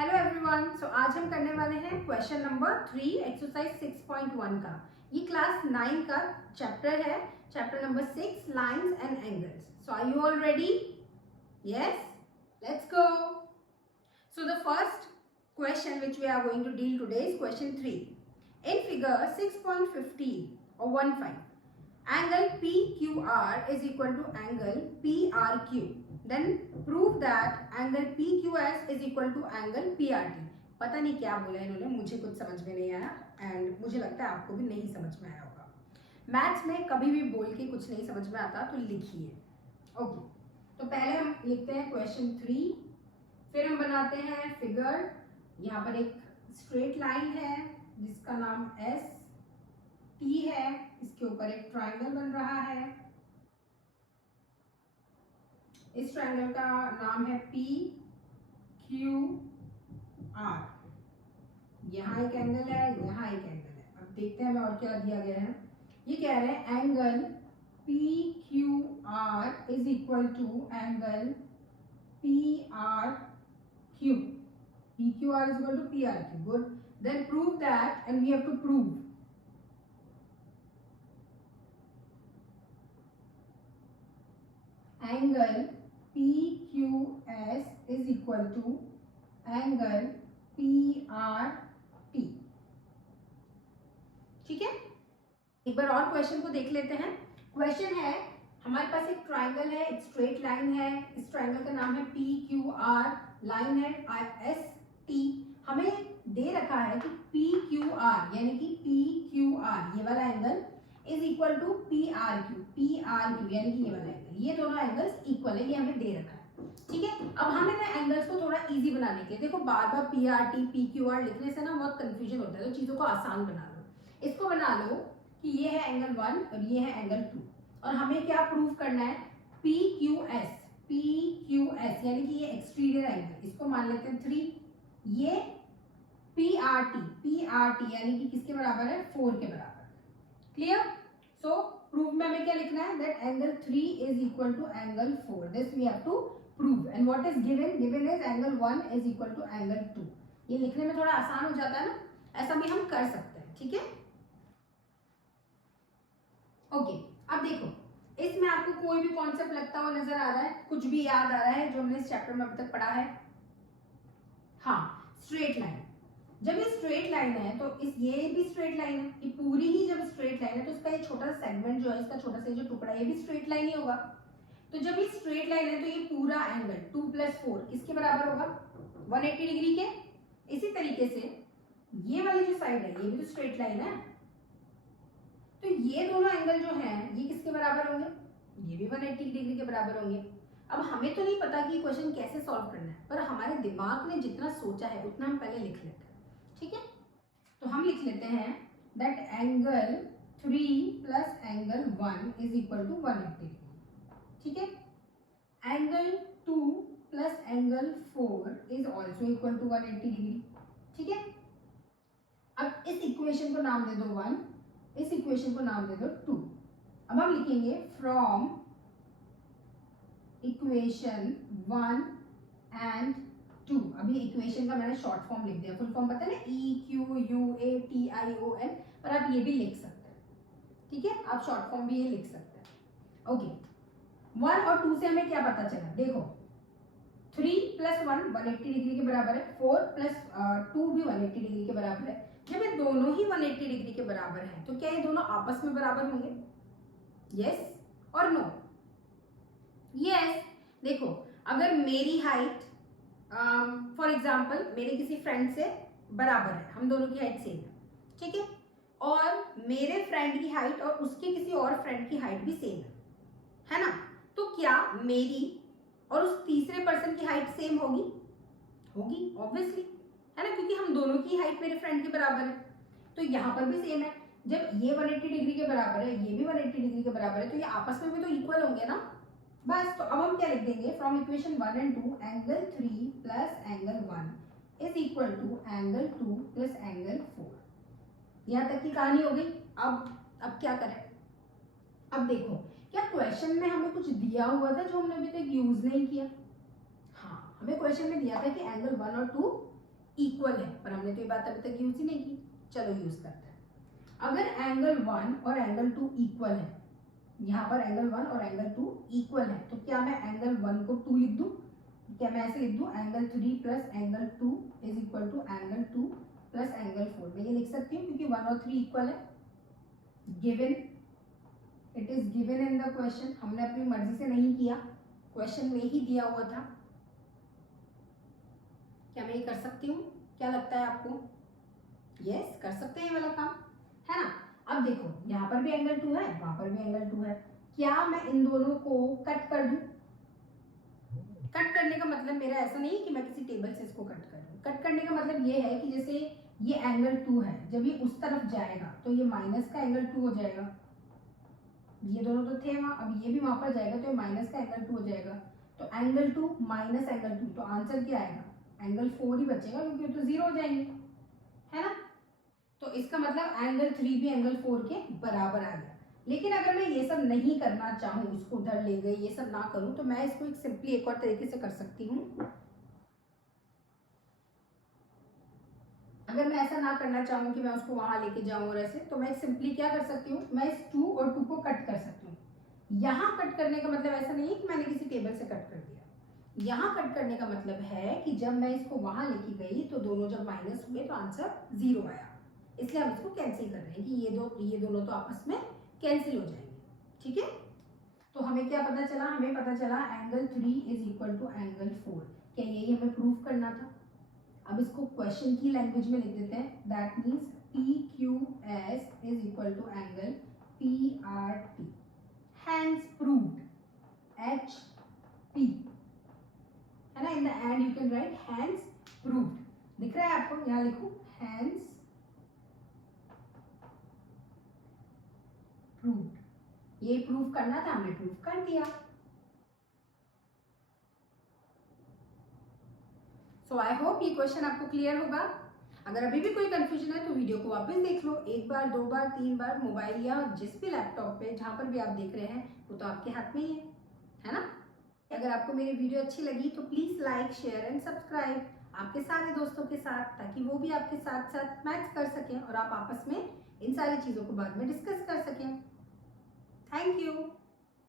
Hello everyone. सो आज हम करने वाले हैं क्वेश्चन नंबर 3 एक्सरसाइज 6.1 का। ये क्लास 9 का चैप्टर है, chapter number 6 lines and angles. So are you all ready? Yes, let's go. So the first question which we are going to deal today is question 3. In figure 6.15 or 15, angle PQR is equal to angle PRQ. Then prove that angle PQS is equal to angle PRT. पता नहीं क्या बोला इन्होंने, मुझे कुछ समझ में नहीं आया एंड मुझे लगता है आपको भी नहीं समझ में आया होगा। मैथ्स में कभी भी बोल के कुछ नहीं समझ में आता तो लिखिए। ओके, तो पहले हम लिखते हैं क्वेश्चन 3, फिर हम बनाते हैं फिगर। यहाँ पर एक स्ट्रेट लाइन है जिसका नाम एस टी है, इसके ऊपर एक ट्रायंगल बन रहा है। इस ट्रायंगल का नाम है पी क्यू आर। यहाँ एक एंगल है, यहाँ एक एंगल है। अब देखते हैं हमें और क्या दिया गया है। ये कह रहे हैं angle P Q R is equal to angle P R Q. PQR is equal to PRQ. Good. Then prove that, and we have to prove angle PQS is equal to angle PRT. ठीक है, एक बार और question को देख लेते हैं। Question है, हमारे पास एक ट्राइंगल है, एक स्ट्रेट लाइन है। इस ट्राइंगल का नाम है PQR, लाइन है IS T। हमें दे रखा है कि PQR यानी कि PQR ये वाला angle is equal to PRQ यानी कि ये वाला एंगल, ये दोनों एंगल्स इक्वल है, ये हमें दे रखा है। ठीक है, अब हमें ना एंगल्स को थोड़ा इजी बनाने के लिए, देखो बार बार PRT PQR लिखने से ना बहुत कंफ्यूजन होता है, तो चीजों को आसान बना लो। इसको बना लो कि ये है एंगल 1 और ये है एंगल 2, और हमें क्या प्रूव करना है? PQS यानी कि ये एक्सटीरियर एंगल, इसको मान लेते हैं 3। ये PRT यानी कि किसके बराबर है? 4 के बराबर। क्लियर? सो प्रूफ में हमें क्या लिखना है? That angle 3 is equal to angle 4। This we have to prove. And what is given is angle 1 is equal to angle 2। ये लिखने में थोड़ा आसान हो जाता है ना, ऐसा भी हम कर सकते हैं। ठीक है, ओके। अब देखो, इसमें आपको कोई भी कॉन्सेप्ट लगता हुआ नजर आ रहा है? कुछ भी याद आ रहा है जो हमने इस चैप्टर में अभी तक पढ़ा है? हाँ, स्ट्रेट लाइन। जब ये स्ट्रेट लाइन है तो ये भी स्ट्रेट लाइन है, ये पूरी ही जब स्ट्रेट लाइन है तो इसका ये छोटा सेगमेंट जो है, इसका छोटा सा जो टुकड़ा है, ये भी स्ट्रेट लाइन ही होगा। तो जब ये स्ट्रेट लाइन है तो ये पूरा एंगल 2 + 4 किसके बराबर होगा? 180 डिग्री के। इसी तरीके से ये वाली जो साइड है ये भी तो स्ट्रेट लाइन है, तो ये दोनों एंगल जो हैं ये किसके बराबर होंगे? ये भी 180 डिग्री के बराबर होंगे। अब हमें तो नहीं पता कि क्वेश्चन कैसे सॉल्व करना है, पर हमारे दिमाग ने जितना सोचा है उतना हम पहले लिख लेते हैं। ठीक है, तो हम लिख लेते हैं that angle 3 + angle 1 is equal to 180 degree. ठीक है, angle 2 + angle 4 is also equal to 180 degree. ठीक है, अब इस इक्वेशन को नाम दे दो 1, इस इक्वेशन को नाम दे दो 2। अब हम लिखेंगे फ्रॉम इक्वेशन 1 एंड 2। अभी इक्वेशन का मैंने शॉर्ट फॉर्म लिख दिया, फुल फॉर्म पता है ना, EQUATION, पर आप ये भी लिख सकते हैं। ठीक है, आप शॉर्ट फॉर्म भी ये लिख सकते हैं। ओके, 1 और 2 से हमें क्या पता चला? देखो 3 + 1 180 डिग्री के बराबर है, 4 + 2 भी 180 डिग्री के बराबर है। जब ये दोनों ही 180 डिग्री के बराबर हैं तो क्या ये दोनों आपस में बराबर होंगे? यस और नो? यस। देखो, अगर मेरी हाइट फॉर एग्जाम्पल मेरे किसी फ्रेंड से बराबर है, हम दोनों की हाइट सेम है, ठीक है, और मेरे फ्रेंड की हाइट और उसके किसी और फ्रेंड की हाइट भी सेम है ना, तो क्या मेरी और उस तीसरे पर्सन की हाइट सेम होगी? होगी ऑब्वियसली, है ना, क्योंकि हम दोनों की हाइट मेरे फ्रेंड के बराबर है। तो यहाँ पर भी सेम है, जब ये 180 डिग्री के बराबर है, ये भी 180 डिग्री के बराबर है, तो ये आपस में भी तो इक्वल होंगे ना। बस, तो अब हम क्या लिख देंगे? From equation 1 and 2 angle 3 + angle 1 is equal to angle 2 + angle 4। यहाँ तक की कहानी हो गई। अब क्या करें? अब देखो, क्या क्वेश्चन में हमें कुछ दिया हुआ था जो हमने अभी तक यूज नहीं किया? हाँ, हमें क्वेश्चन में दिया था कि एंगल 1 और 2 इक्वल है, पर हमने तो ये बात अभी तक यूज ही नहीं की, चलो यूज करते हैं। अगर एंगल 1 और एंगल 2 इक्वल है, यहाँ पर एंगल 1 और एंगल 2 इक्वल है, तो क्या मैं एंगल 1 को 2 लिख दूं? क्या मैं ऐसे लिख दूं angle 3 plus angle 2 is equal to angle 2 plus angle 4? मैं ये लिख सकती हूँ क्योंकि 1 और 3 इक्वल है। Given, it is given in the question, हमने अपनी मर्जी से नहीं किया, क्वेश्चन में ही दिया हुआ था। क्या मैं ये कर सकती हूँ? क्या लगता है आपको? यस, कर सकते हैं ये वाला काम, है ना। अब देखो यहाँ पर भी एंगल 2 है, वहां पर भी एंगल 2 है, क्या मैं इन दोनों को कट कर दूं? कट करने का मतलब मेरा ऐसा नहीं है कि मैं किसी टेबल से इसको कट कर दूं। कट करने का मतलब ये है कि जैसे ये एंगल 2 है, जब ये उस तरफ जाएगा तो ये माइनस का एंगल 2 हो जाएगा, ये दोनों तो थे वहां, अब ये भी वहां पर जाएगा तो ये माइनस का एंगल 2 हो जाएगा, तो एंगल 2 माइनस एंगल 2, तो आंसर क्या आएगा? एंगल 4 ही बचेगा क्योंकि तो 0 हो जाएंगे, है ना। तो इसका मतलब एंगल 3 भी एंगल 4 के बराबर आ गया। लेकिन अगर मैं ये सब नहीं करना चाहूँ, इसको उधर ले गई, ये सब ना करूँ, तो मैं इसको एक सिंपली एक और तरीके से कर सकती हूँ। अगर मैं ऐसा ना करना चाहूँ कि मैं उसको वहां लेके जाऊँ और ऐसे, तो मैं सिंपली क्या कर सकती हूँ, मैं इस 2 और 2 को कट कर सकती हूँ। यहाँ कट करने का मतलब ऐसा नहीं है कि मैंने किसी टेबल से कट कर दिया। यहाँ कट करने का मतलब है कि जब मैं इसको वहां लेके गई तो दोनों जब माइनस हुए तो आंसर 0 आया, इसलिए हम इसको कैंसिल कर रहे हैं कि ये दोनों तो आपस में कैंसिल हो जाएंगे, ठीक है। तो हमें क्या पता चला? हमें पता चला angle 3 is equal to angle 4। क्या यही हमें प्रूव करना था? अब इसको क्वेश्चन की लैंग्वेज में लिख देते हैं, that means P Q S is equal to angle P R T, hence proved, H P, है ना। In the end you can write hence proved, दिख रहा है आपको? यहाँ लिखो हैंस प्रूव्ड, ये प्रूव करना था, हमने प्रूव कर दिया। सो आई होप ये क्वेश्चन आपको क्लियर होगा। अगर अभी भी कोई कंफ्यूजन है तो वीडियो को वापस देख लो, एक बार, 2 बार, 3 बार, मोबाइल या जिस भी लैपटॉप पे जहां पर भी आप देख रहे हैं वो तो आपके हाथ में ही है ना। अगर आपको मेरी वीडियो अच्छी लगी तो please like, share and subscribe आपके सारे दोस्तों के साथ, ताकि वो भी आपके साथ साथ मैथ्स कर सकें और आप आपस में इन सारी चीजों को बाद में डिस्कस कर सकें। Thank you.